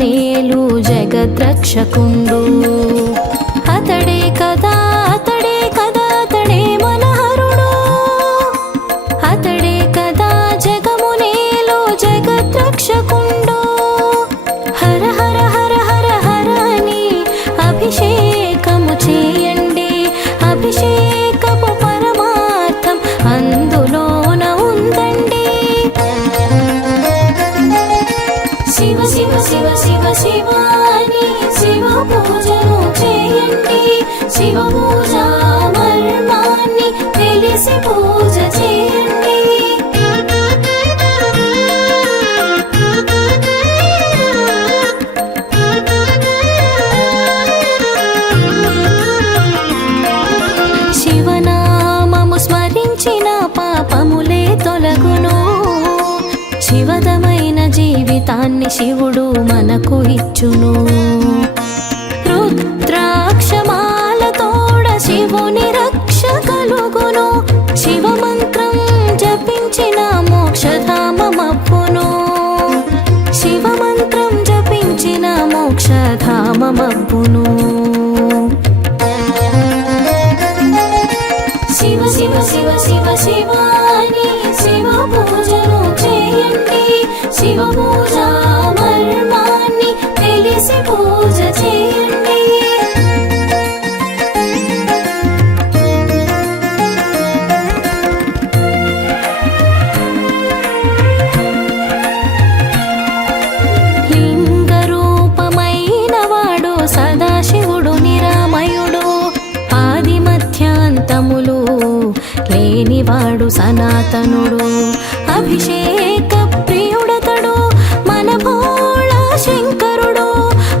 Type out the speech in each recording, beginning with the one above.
జగమునేలు జగద్రక్షకుండు. అతడే కదా అతడే కదా అతడే మనహరుడు. అతడే కదా జగమునేలు జగద్రక్షకుండు. హర హర హర హర హర అని అభిషేకము చేయండి. అభిషేకపు పరమార్థం అందులోన ఉందండి. శివ శివ శివ శివ శివ అని శివ పూజను చేయండి. శివ పూజ మర్మాన్ని తెలిసి పూజ చేయండి. శివనామము స్మరించిన పాపములే తొలగును. శివదమైన జీవితాన్ని శివుడు మనకు ఇచ్చును. రుద్రాక్షమాలతోడ శివుని రక్ష కలుగును. శివమంత్రం జపించిన మోక్షధామమప్పును. శివమంత్రం జపించిన మోక్షధామమప్పును. శివ శివ శివ శివ శివ అని శివ పూజను చేయండి. శివ పూజ మర్మాన్ని తెలిసి పూజ చేయండి. లింగ రూపమైన వాడు సదాశివుడు నిరామయుడు. ఆది మధ్యాంతములు లేనివాడు సనాతనుడు. అభిషేక ప్రియుడతడు మన భోళ శంకరుడు.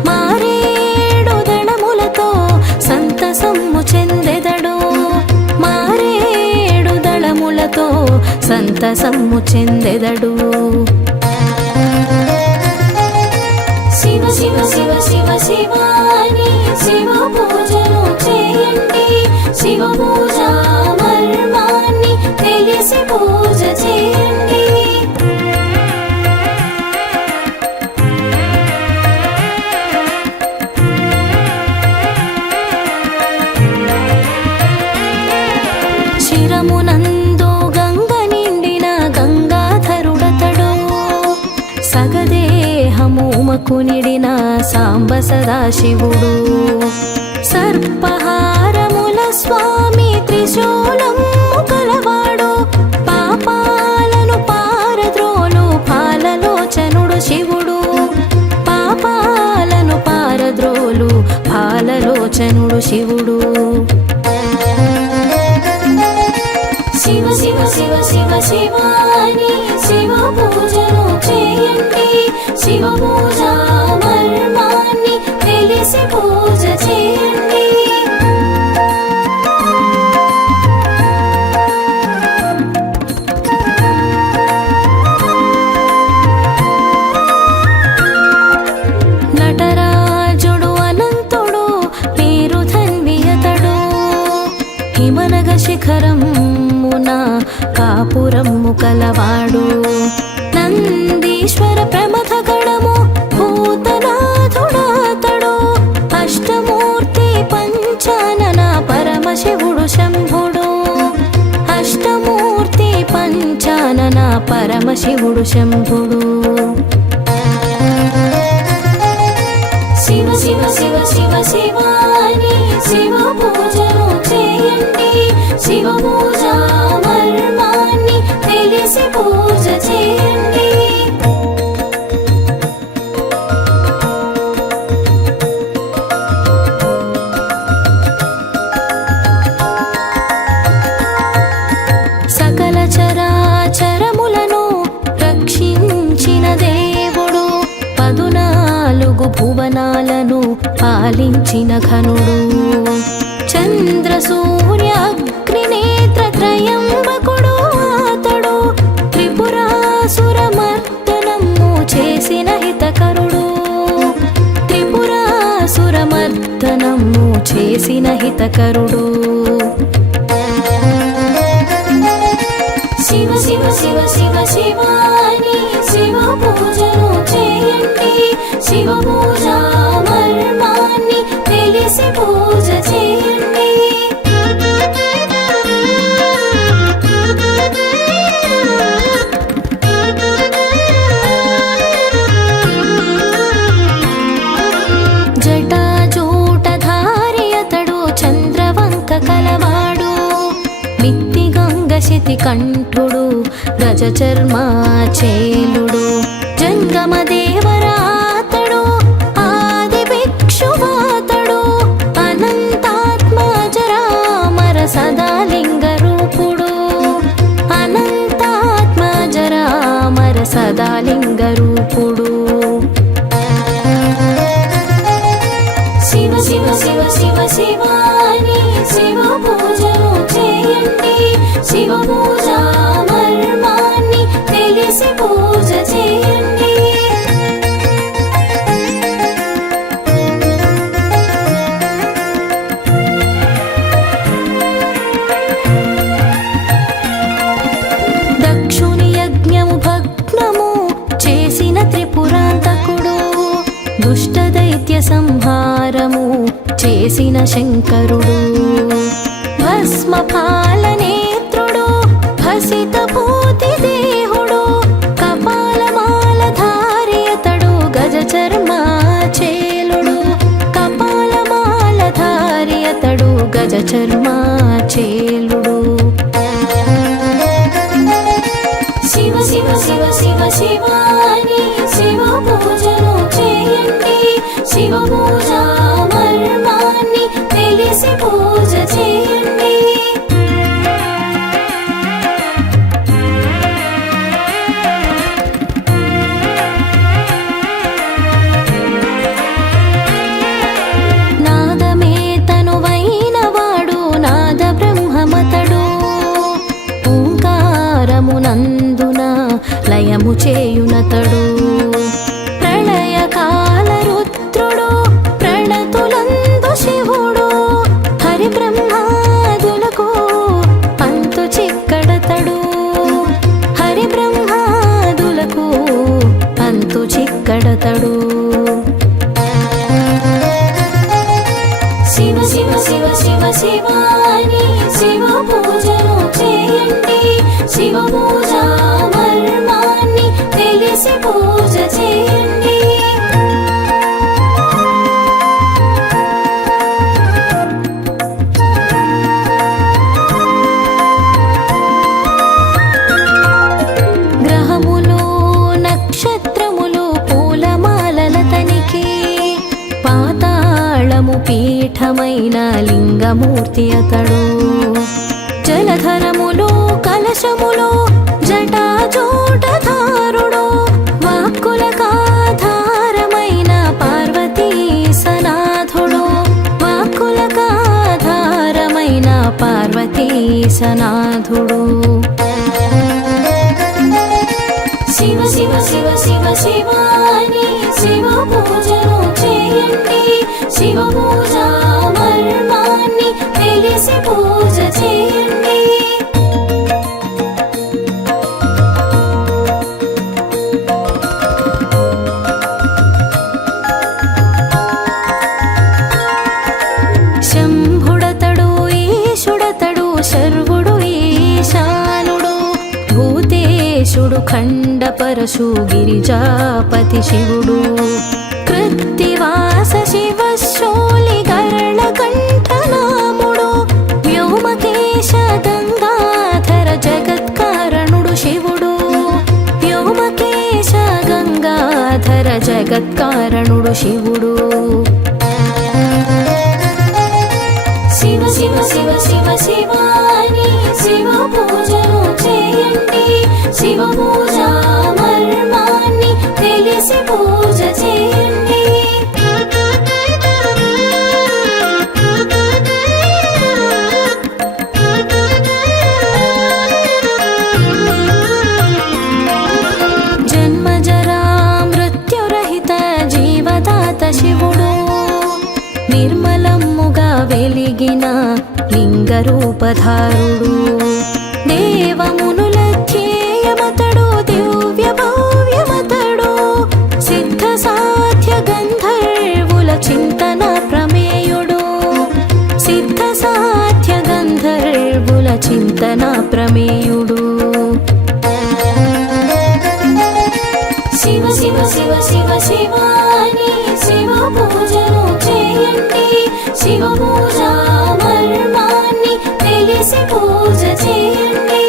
మారేడు దళములతో సంతసమ్ము చెందెదడు. మారేడు దళములతో సంతసమ్ము చెందెదడు. శివ శివ శివ శివ శివ అని శివ పూజను చేయండి. శివ పూజ మర్మాన్ని తెలిసి పూజ చేయండి. శిరమునందు గంగ నిండిన గంగాధరుడతడు. సగదేహముమకు నిడిన సాంబ సదాశివుడు. సర్పహారముల స్వామి త్రిశూలము కలవాడు. పాపాలను పారద్రోలు పాలలోచనుడు శివుడు. పాపాలను పారద్రోలు పాలలోచనుడు శివుడు. శివ శివ శివ శివ శివ అని శివ పూజను చేయండి. శివ పూజ మర్మాన్ని తెలిసి పూజ చేయండి. నటరాజుడు అనంతుడు పేరు ధన్వియతడు. హిమనగ శిఖరమున కాపురము కలవాడు. నందీశ్వర ప్రమథ గణము భూతనాథుడాతడు. అష్టమూర్తి పంచానన పరమశివుడు శంభుడు. అష్టమూర్తి పంచానన పరమశివుడు శంభుడు. శివ శివ శివ శివ శివ అని శివ పూజను చేయండి. శివ పూజ మర్మాన్ని తెలిసి పూజ చేయండి. సకల చరాచరములను రక్షించిన దేవుడు. 14 భువనాలను పాలించిన ఘనుడు. చంద్ర సూర్య అగ్నినేత్ర త్రయంబకుడు అతడు. త్రిపురాసుర మర్దనము చేసిన హితకరుడు. త్రిపురాసుర మర్దనము చేసిన హితకరుడు. శివ శివ శివ శివ శివ అని శివ పూజను చేయండి. శివ పూజ మర్మాన్ని తెలిసి పూజ చేయండి. జటాజూటధారి అతడు చంద్రవంక కలవాడు, మిత్తి గంగ శితి కంఠుడు గజచర్మాచేలుడు, జంగమ దేవరాతడు ఆది భిక్షువాతడు, అనంతాత్మజరామర సదాలింగ రూపుడు, అనంతాత్మజరామర సదాలింగ రూపుడు. శివ శివ శివ శివ శివాని శివ పూజను చేయండి. శివ పూజ మర్మాన్ని తెలిసి పూజ చేయండి. దక్షుని యజ్ఞము భగ్నము చేసిన త్రిపురాంతకుడు, దుష్ట దైత్య సంహారము చేసిన శంకరుడు, భస్మ పాలనేత్రుడు భసిత పూతి దేహుడు, కపాలమాలధారి అతడు గజచర్మాచేలుడు, కపాలమాలధారి అతడు గజచర్మాచేలుడు. శివ శివ శివ శివ శివాని శివ పూజను చేయండి. శివ పూజ మర్మాన్ని తెలిసి పూజ చేయండి. నాదమే తనువైన వాడు నాద బ్రహ్మమతడు, ఓంకారమునందున లయము చేయునతడు, ప్రళయకాల రుద్రుడు ప్రణతులందు శివుడు, హరి బ్రహ్మాదులకు అంతు చిక్కడతడు, హరి బ్రహ్మాదులకు అంతు చిక్కడతడు. శివ శివ శివ శివ శివాని శివ పూజను చేయండి. శివ పూజ మర్మాన్ని తెలిసి పూజ చేయండి. గ్రహములు నక్షత్రములు పూలమాలల తనికి, పాతాళము పీఠమైన లింగమూర్తి అతడు, జలధరములు కలశములు జటాజూటధారుడు, వాక్కులకాధారమైన పార్వతీ సనాథుడు, వాక్కులకాధారమైన పార్వతీ సనాథుడు. శివ శివ శివ శివ శివాని శివ పూజను చేయండి. శివ పూజ మర్మాన్ని తెలిసి పూజ చేయండి. శంభుడతడు ఈశుడతడు శర్వుడు ఈశానుడు, భూతేశుడు ఖండపరశు గిరిజాపతి శివుడు, కృత్తివాస శివ శోలి గరళ కంఠనాముడు, వ్యోమకేశ గంగాధర జగత్కారణుడు శివుడు, వ్యోమకేశ గంగాధర జగత్కారణుడు శివుడు. శివ శివ శివ శివ శివాని శివ పూజను చేయండి. శివ పూజ మర్మాన్ని తెలిసి పూజ చేయండి. జన్మజరా మృత్యురహిత జీవదాత శివుడు, నిర్మలమ్ముగా వెలిగిన లింగరూపధారుడు, దేవమునుల ధ్యేయమతడు దివ్య భవ్యమతడు, సిద్ధ సాధ్య ప్రమేయుడు. శివ శివ శివ శివ శివ అని శివ పూజను చేయండి. శివ పూజ మర్మాన్ని తెలిసి పూజ చేయండి.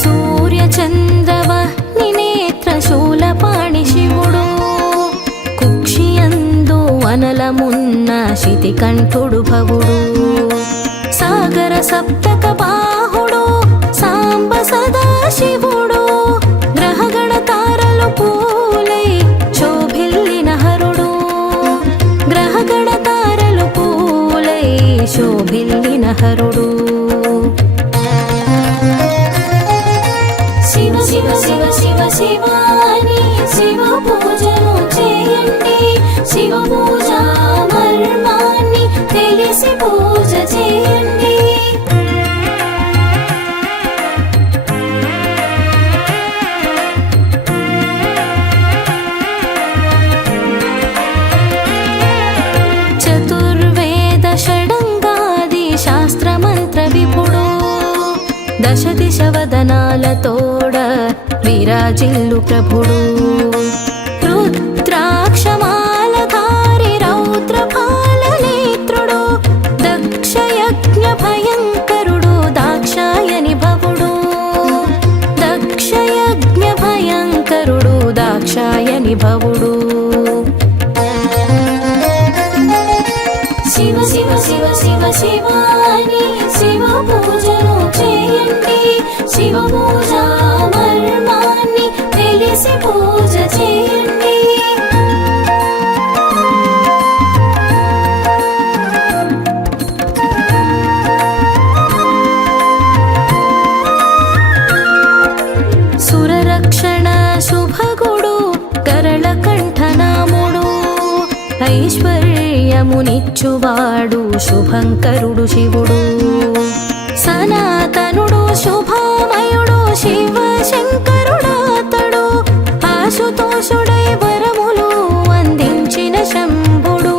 సూర్య చంద్రవహ్ని నేత్ర శూలపాణి శివుడు. కుక్షియందు అనలమున్న శితికంఠుడు భవుడు. సాగర సప్తక బాహుడు సాంబ సదా శివుడు. గ్రహగణ తారలు పూలై శోభిల్లిన హరుడు. గ్రహగణ తారలు పూలై శోభిల్లిన హరుడు. శివ శివ శివ శివ శివ అని శివ పూజను చేయండి. శివ పూజ మర్మాన్ని తెలిసి పూజ చేయండి. చతుర్వేద షడంగాది శాస్త్రమంత్ర విపుడు. దశ దిశ వదనాలతోడ విరాజిల్లు ప్రభుడు. రుద్రాక్షమాలధారి రౌద్రపాల నేత్రుడు. దక్షయజ్ఞ భయంకరుడు దాక్షాయని భవుడు. దక్షయజ్ఞ భయంకరుడు దాక్షాయని భవుడు. శివ శివ శివ శివ శివ అని శివ పూజను చేయండి. శివ పూజ మర్మాన్ని తెలిసి పూజ చేయండి. సురరక్షణ శుభగుడు గరళ కంఠనాముడు. ఐశ్వర్యమునిచ్చువాడు శుభంకరుడు శివుడు. సనాతనుడు శుభమయుడు శివ శంకరుడాతడు. ఆశుతోషుడై వరములు అందించిన శంభుడు.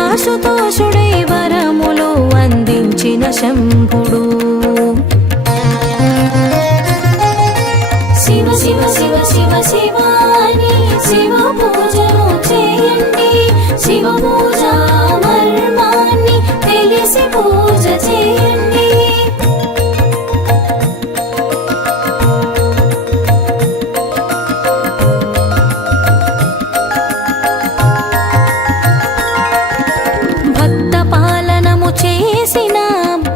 ఆశుతోషుడై వరములు అందించిన శంభుడు. శివ శివ శివ శివ శివ అని శివ పూజను చేయండి. శివ పూజ మర్మాన్ని తెలిసి పూజ చేయండి. భక్త పాలనము చేసిన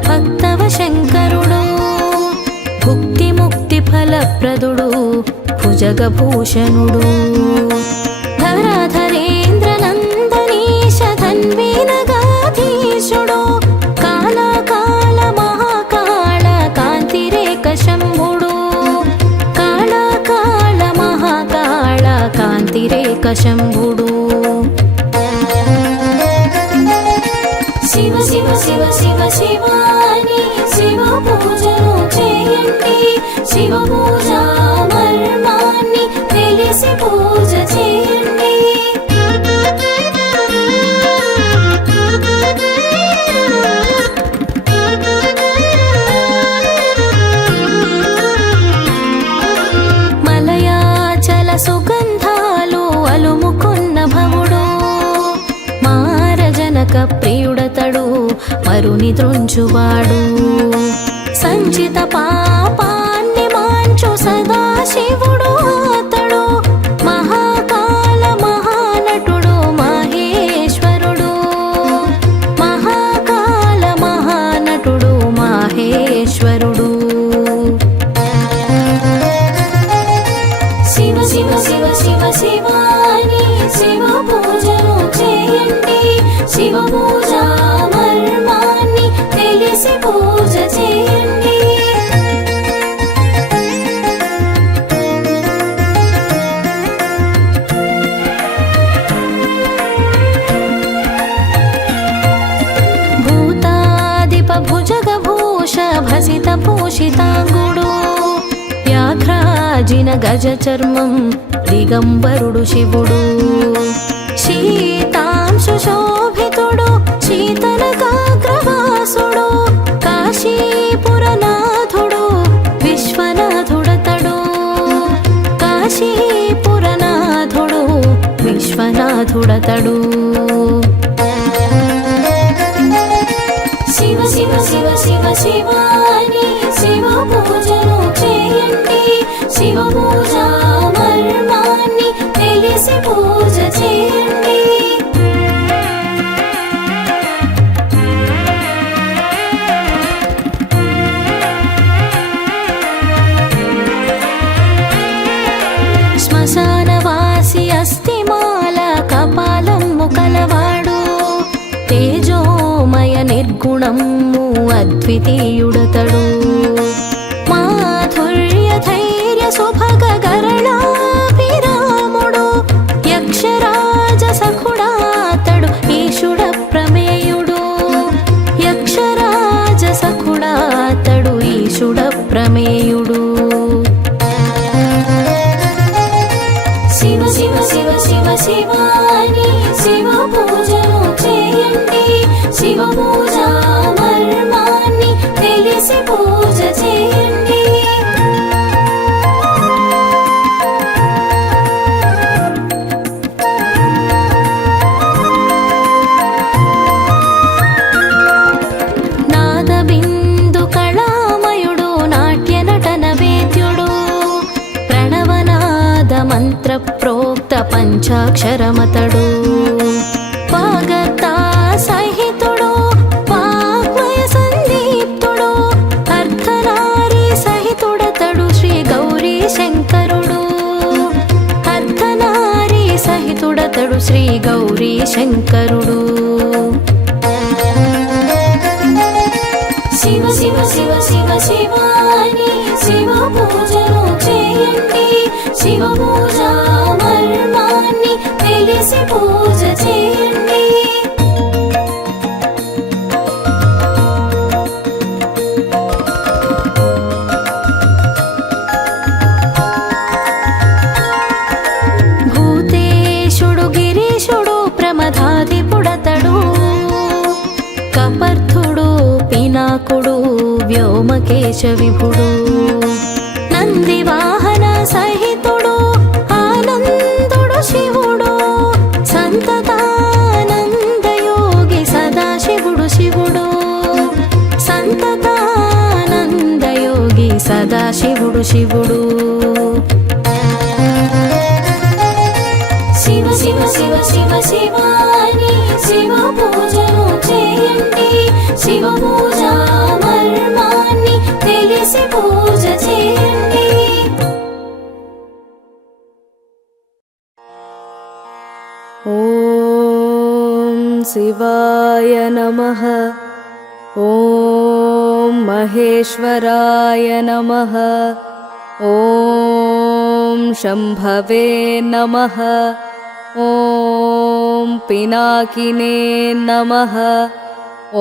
భక్తవ శంకరుడు. భుక్తి ముక్తి ఫలప్రదుడు భుజగభూషణుడు. ధరాధరేంద్ర నందనీశ ధన్వీనగాధీశుడు. కాళకాల మహాకాళ కాంతిరేక శంభుడు. కాళకాల మహాకాళ కాంతిరేక శంభుడు. శివ శివ శివ శివ శివ అని శివ పూజను చేయండి. శివ పూజ మర్మాన్ని తెలిసి పూజ చేయండి. మలయాచల సుగంధాలు అలుముకున్న భవుడు. మారజనక ప్రియుడతడు మరుని త్రుంచువాడు. సంచిత పాపాన్ని మాంచు సదా శివుడు అతడు. మహాకాల మహానటుడు మహేశ్వరుడు. మహాకాల మహానటుడు మహేశ్వరుడు. శివ శివ శివ శివ శివ అని శివ పూజను చేయండి. శివ పూజ మర్మాన్ని తెలిసి పూజ చేయండి. భుజగభూష భసిత భూషితాంగుడు. వ్యాఘ్రాజ దాల్చిన గజ చర్మం దిగంబరుడు శివుడు. శీతాంశు శోభితుడు శీతలకాగ్రవాసుడు కాశీపురనాథుడు విశ్వనాథుడతడు. కాశీపురనాథుడు విశ్వనాథుడతడు. శివ శివ శివ శివ శివాని శివ పూజను చేయండి. శివ పూజ మర్మాన్ని తెలిసి పూజ చేయండి. శ్మశానవాసి అస్థిమాల కపాలము కలవాడు తేజోమయ నిర్గుణము అద్వితీయుడతడు. మాధుర్య ధైర్య సుభగ గరణాభిరాముడు యక్షరాజ సఖుడాతడు ఈశుడ ప్రమేయుడు. యక్షరాజ సఖుడాతడు ఈశుడ ప్రమేయుడు. శివ శివ శివ శివ శివాని శివ పూజను చేయండి. శివ పూజ మర్మాన్ని తెలిసి పూజ చేయండి. నాదబిందు కళామయుడు నాట్య నటన వేద్యుడు ప్రణవనాద మంత్ర ప్రోక్త పంచాక్షరమతడు. వాగతా సహితుడు వాగ్మయ సందీప్తుడు అర్ధనారీ సహితుడతడు శ్రీ గౌరీ శంకరుడు. అర్ధనారీ సహితుడతడు శ్రీ గౌరీ శంకరుడు. శివ శివ శివ శివ శివాని శివ పూజను చేయండి. శివ పూజ మర్మాన్ని తెలిసి పూజ చేయండి. భూతేశుడు గిరీశుడు ప్రమదాధిపుడతడు. కపర్థుడు పినాకుడు వ్యోమకేశ విభుడు. నంది వాహన సహితుడు ఆనందుడు శివుడు. సంతతానందయోగి సదాశివుడు శివుడు. సంతతానందయోగి సదాశివుడు శివుడు. శివ శివ శివ శివ శివాని శివ పూజను చేయండి. శివ పూజ మర్మాన్ని తెలిసి పూజ చేయండి. ఓం శివాయ నమః. ఓం మహేశ్వరాయ నమః. ఓం శంభవే నమః. ఓం పినాకినే నమః.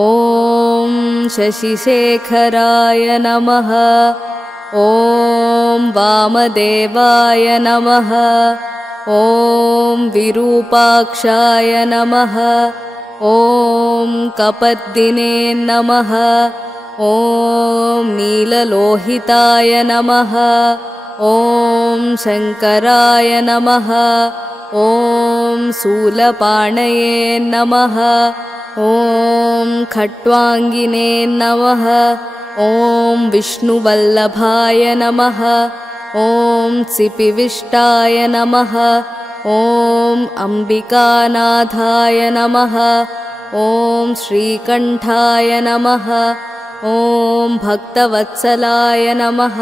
ఓం శశిశేఖరాయ నమః. ఓం వామదేవాయ నమః. ఓం విరూపాక్షాయ నమః. ఓం కపద్దినే నమః. ఓం నీలలోహితాయ నమః. ఓం శంకరాయ నమః. ఓం శూలపాణయే నమః. ఓం ఖట్వాంగినే నమః. ఓం విష్ణువల్లభాయ నమః. ఓం సిపివిష్టాయ నమః. ఓం అంబికానాథాయ నమః. ఓం శ్రీకంఠాయ నమః. ఓం భక్తవత్సలాయ నమః.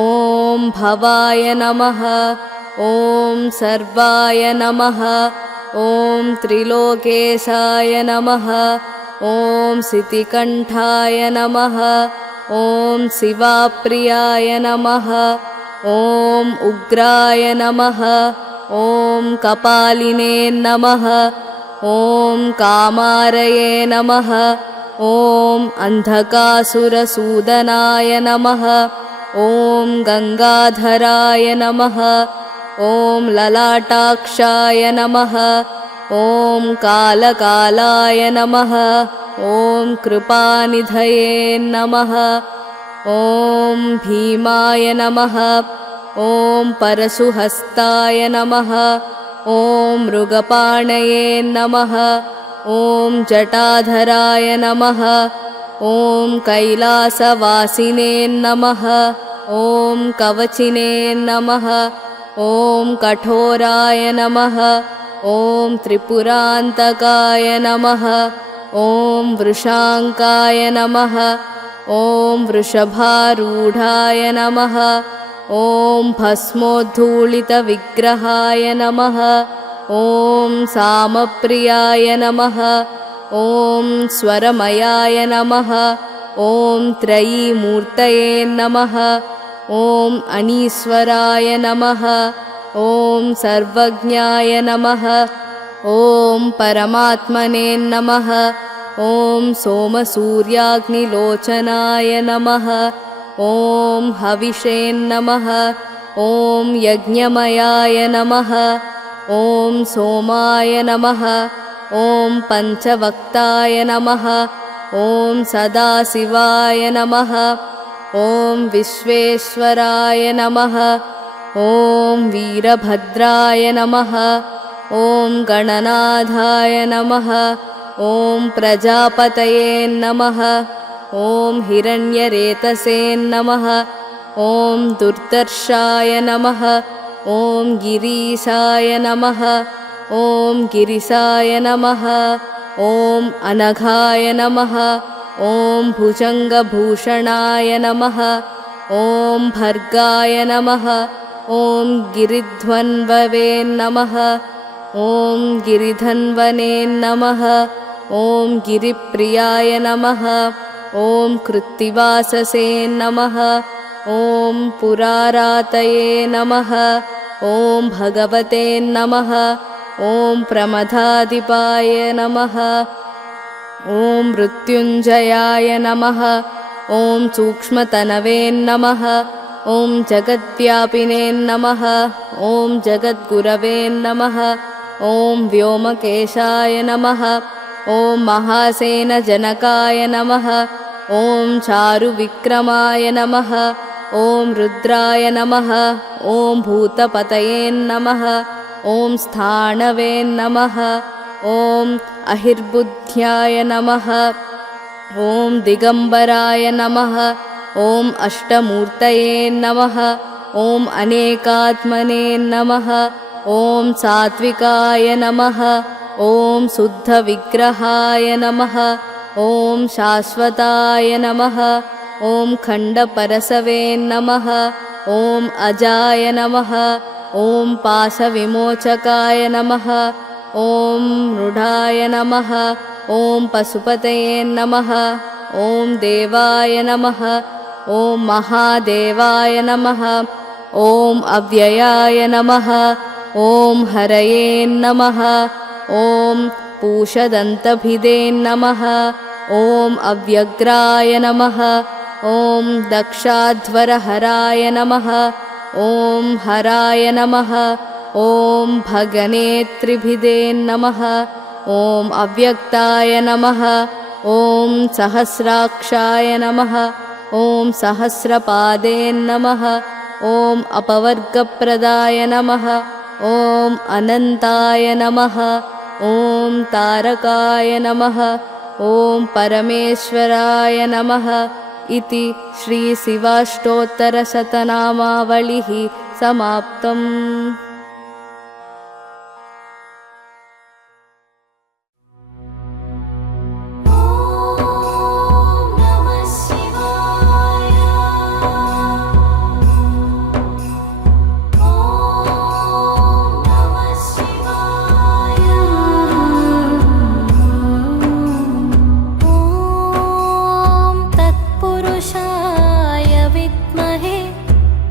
ఓం భవాయ నమః. ఓం సర్వాయ నమః. ఓం త్రిలోకేశాయ నమః. ఓం సితికంఠాయ నమః. ఓం శివాప్రియాయ నమః. ఓం ఉగ్రాయ నమః. ఓం కపాలినే నమః. ఓం కామారయే నమః. ఓం అంధకాసురసూదనాయ నమః. ॐ गङ्गाधराय नमः। ॐ ललाटाक्षाय नमः। ॐ कालकालाय नमः। ॐ कृपानिधये नमः। ॐ भीमाय नमः। ॐ परशुहस्ताय नमः। ॐ मृगपाणये नमः। ॐ जटाधराय नमः। ॐ कैलासवासिने नमः। ॐ कवचिने नमः। ॐ कठोराय नमः। ॐ त्रिपुरान्तकाय नमः। ॐ वृषाङ्काय नमः। ॐ वृषभारूढाय नमः। ॐ भस्मोद्धूलितविग्रहाय नमः। ॐ सामप्रियाय नमः। ॐ स्वरमयाय नमः। ॐ त्रयीमूर्तये नमः। ॐ अनीश्वराय नमः। ॐ सर्वज्ञाय नमः। ॐ परमात्मने नमः। ॐ सोमसूर्याग्निलोचनाय नमः। ॐ हविषे नमः। ॐ यज्ञमयाय नमः। ॐ सोमाय नमः। ॐ पञ्चवक्ताय नमः। ॐ सदाशिवाय नमः। ॐ विश्वेश्वराय नमः। ॐ वीरभद्राय नमः। ॐ गणनाथाय नमः। ॐ प्रजापतये नमः। ॐ हिरण्यरेतसे नमः। ॐ दुर्दर्शाय नमः। ॐ गिरीशाय नमः। ॐ गिरिसाय नमः। ॐ अनघाय नमः। ॐ भुजङ्गभूषणाय नमः। ॐ भर्गाय नमः। ॐ गिरिध्वन्ववे नमः। ॐ गिरिधन्वने नमः। ॐ गिरिप्रियाय नमः। ॐ कृत्तिवाससे नमः। ॐ पुरारातये नमः। ॐ भगवते नमः। ॐ प्रमथाधिपाय नमः। ॐ मृत्युञ्जयाय नमः। ॐ सूक्ष्मतनवे नमः। ॐ जगद्व्यापिने नमः। ॐ जगद्गुरवे नमः। ॐ व्योमकेशाय नमः। ॐ महासेनजनकाय नमः। ॐ चारुविक्रमाय नमः। ॐ रुद्राय नमः। ॐ भूतपतये नमः। ॐ स्थाणवे नमः। ॐ अहिर्बुद्ध्याय नमः। ॐ दिगम्बराय नमः। ॐ अष्टमूर्तये नमः। ॐ अनेकात्मने नमः। ॐ सात्विकाय नमः। ॐ शुद्धविग्रहाय नमः। ॐ शाश्वताय नमः। ॐ खण्डपरसवे नमः। ॐ अजाय नमः। ॐ पाशविमोचकाय नमः। ॐ मृडाय नमः। ॐ पशुपतये नमः। ॐ देवाय नमः। ॐ महादेवाय नमः। ॐ अव्ययाय नमः। ॐ हरये नमः। ॐ पूषदन्तभिदे नमः। ॐ अव्यग्राय नमः। ॐ दक्षाध्वरहराय नमः। ॐ हराय नमः। ॐ भगनेत्रिभिदे नमः। ॐ अव्यक्ताय नमः। ॐ सहस्राक्षाय नमः। ॐ सहस्रपादे नमः। ॐ अपवर्गप्रदाय नमः। ॐ अनन्ताय नमः। ॐ तारकाय नमः। ॐ परमेश्वराय नमः इति श्रीशिवाष्टोत्तरशतनामावलिः समाप्तम्।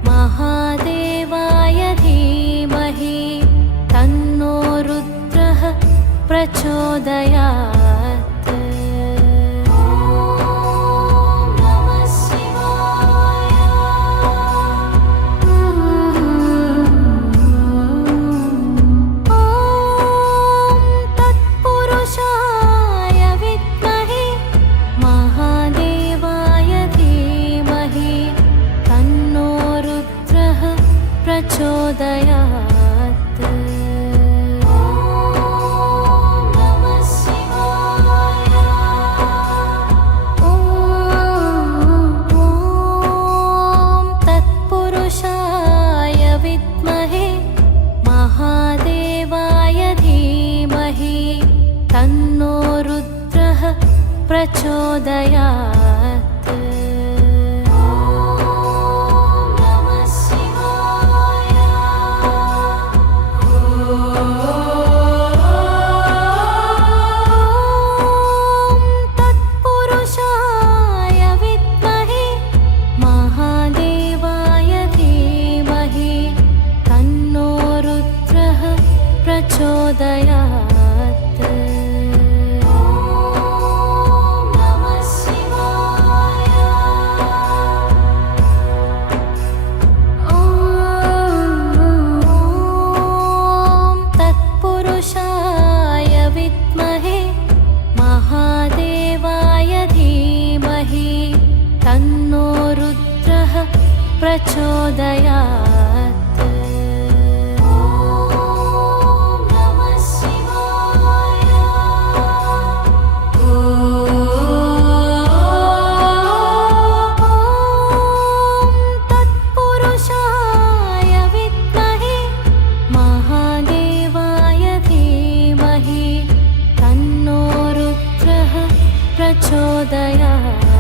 महादेवाय धीमहि प्रचोदयात्। तत्पुरुषाय विद्महे महादेवाय धीमहि तन्नो रुद्रः प्रचोदयात्। तत्पुरुषाय विद्महे महादेवाय धीमहि तन्नो रुद्रः प्रचोदयात्। तत्पुरुषाय विद्महे महादेवाय धीमहि तन्नो रुद्रः प्रचोदयात्।